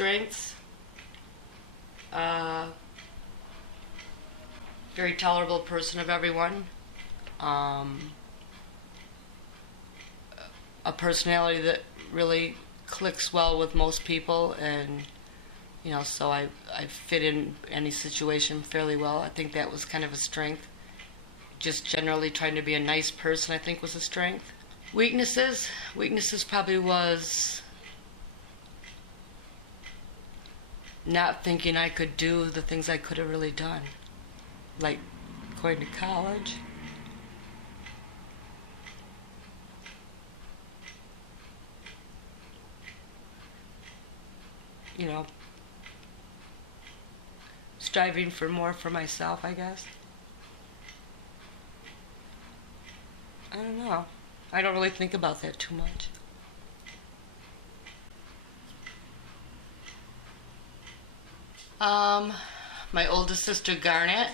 strengths. Uh, Very tolerable person of everyone. A personality that really clicks well with most people, and so I fit in any situation fairly well. I think that was kind of a strength. Just generally trying to be a nice person, I think, was a strength. Weaknesses probably was not thinking I could do the things I could have really done, like going to college. Striving for more for myself, I guess. I don't know. I don't really think about that too much. My oldest sister, Garnet,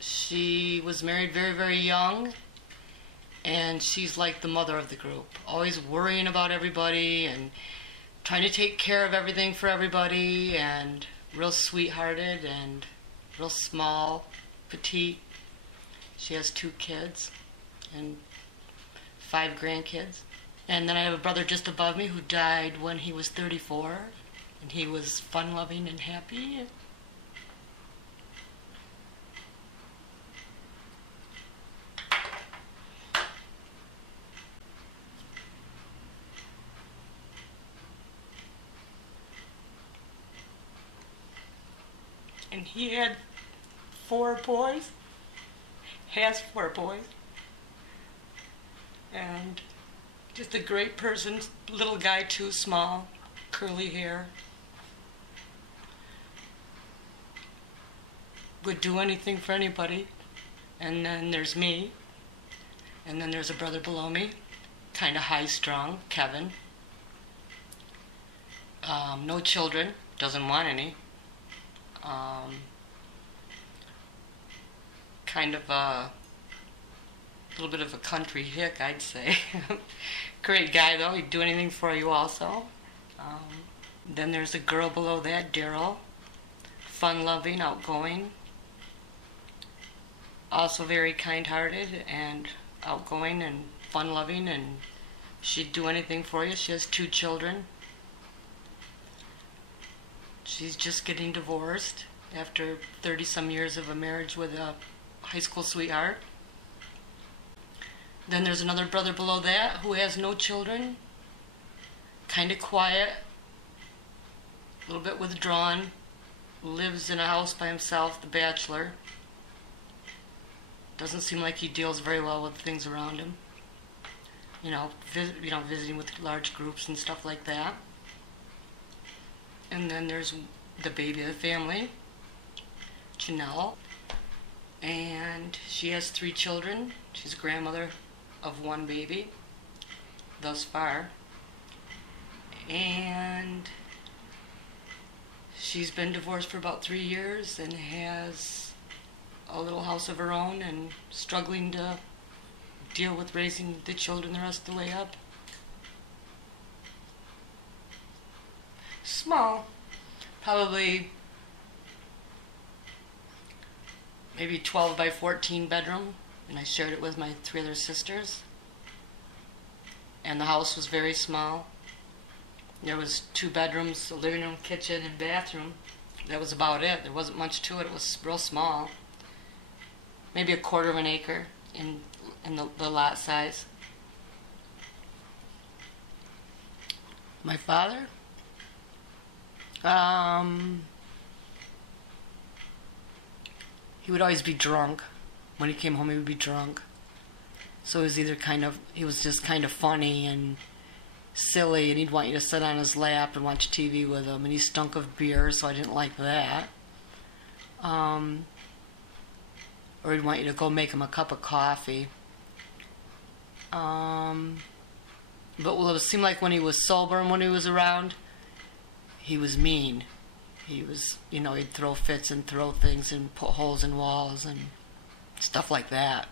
she was married very, very young, and she's like the mother of the group, always worrying about everybody and trying to take care of everything for everybody, and real sweethearted and real small, petite. She has 2 kids and 5 grandkids. And then I have a brother just above me who died when he was 34, and he was fun-loving and happy. And he had 4 boys, has 4 boys, and just a great person, little guy too, small, curly hair. Would do anything for anybody. And then there's me, and then there's a brother below me, kind of high-strung, Kevin. No children, doesn't want any. Kind of a little bit of a country hick, I'd say. Great guy, though. He'd do anything for you also. Then there's a girl below that, Daryl. Fun-loving, outgoing. Also very kind-hearted and outgoing and fun-loving, and she'd do anything for you. She has 2 children. She's just getting divorced after 30-some years of a marriage with a high school sweetheart. Then there's another brother below that who has no children, kind of quiet, a little bit withdrawn, lives in a house by himself, the bachelor. Doesn't seem like he deals very well with things around him. Visiting with large groups and stuff like that. And then there's the baby of the family, Janelle. And she has 3 children. She's a grandmother of 1 baby thus far. And she's been divorced for about 3 years and has a little house of her own and struggling to deal with raising the children the rest of the way up. Small, probably maybe 12 by 14 bedroom, and I shared it with my 3 other sisters. And the house was very small. There was 2 bedrooms, a living room, kitchen, and bathroom. That was about it. There wasn't much to it. It was real small. Maybe a quarter of an acre in the lot size. My father? He would always be drunk. When he came home, he would be drunk. So he was just kind of funny and silly, and he'd want you to sit on his lap and watch TV with him, and he stunk of beer, so I didn't like that. Or he'd want you to go make him a cup of coffee. It seemed like when he was sober and when he was around, he was mean. He was, he'd throw fits and throw things and put holes in walls and stuff like that.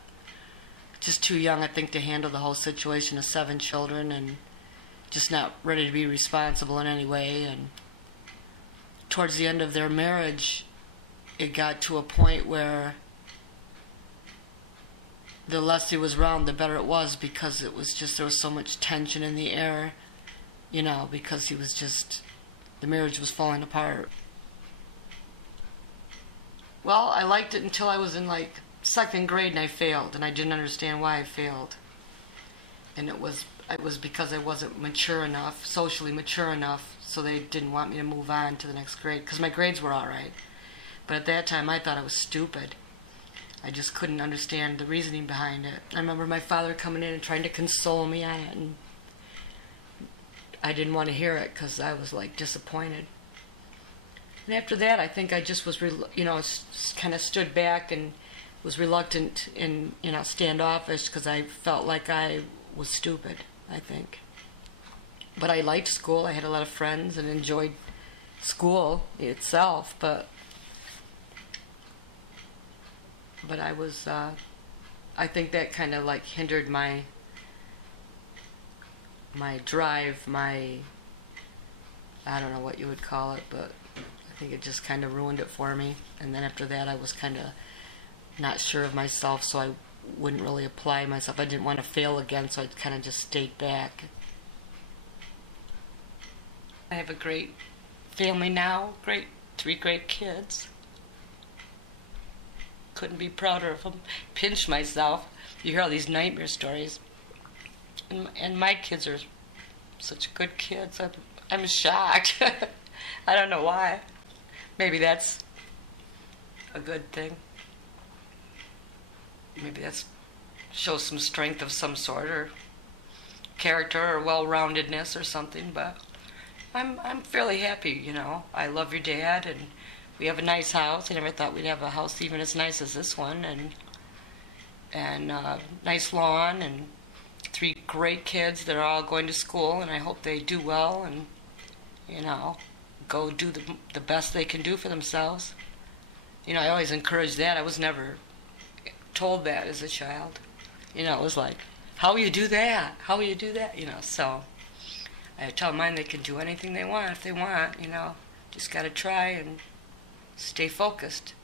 Just too young, I think, to handle the whole situation of 7 children, and just not ready to be responsible in any way. And towards the end of their marriage, it got to a point where the less he was around, the better it was, because it was just, there was so much tension in the air, you know, because he was just, the marriage was falling apart. Well, I liked it until I was in like second grade and I failed, and I didn't understand why I failed. And it was because I wasn't mature enough, socially mature enough, so they didn't want me to move on to the next grade, because my grades were all right. But at that time, I thought I was stupid. I just couldn't understand the reasoning behind it. I remember my father coming in and trying to console me on it, and I didn't want to hear it because I was like disappointed. And after that, I think I just was, kind of stood back and was reluctant and, standoffish, because I felt like I was stupid, I think. But I liked school. I had a lot of friends and enjoyed school itself, but I was, I think that kind of like hindered my drive, I don't know what you would call it, but I think it just kind of ruined it for me. And then after that, I was kind of not sure of myself, so I wouldn't really apply myself. I didn't want to fail again, so I kind of just stayed back. I have a great family now, three great kids. Couldn't be prouder of them. Pinch myself. You hear all these nightmare stories, and my kids are such good kids. I'm shocked. I don't know why. Maybe that's a good thing. Maybe that shows some strength of some sort, or character, or well-roundedness, or something. But I'm fairly happy. I love your dad, and we have a nice house. I never thought we'd have a house even as nice as this one, and nice lawn, and three great kids that are all going to school, and I hope they do well, and go do the best they can do for themselves. I always encourage that. I was never told that as a child. It was like, how will you do that? How will you do that? So I tell mine they can do anything they want if they want. Just got to try and stay focused.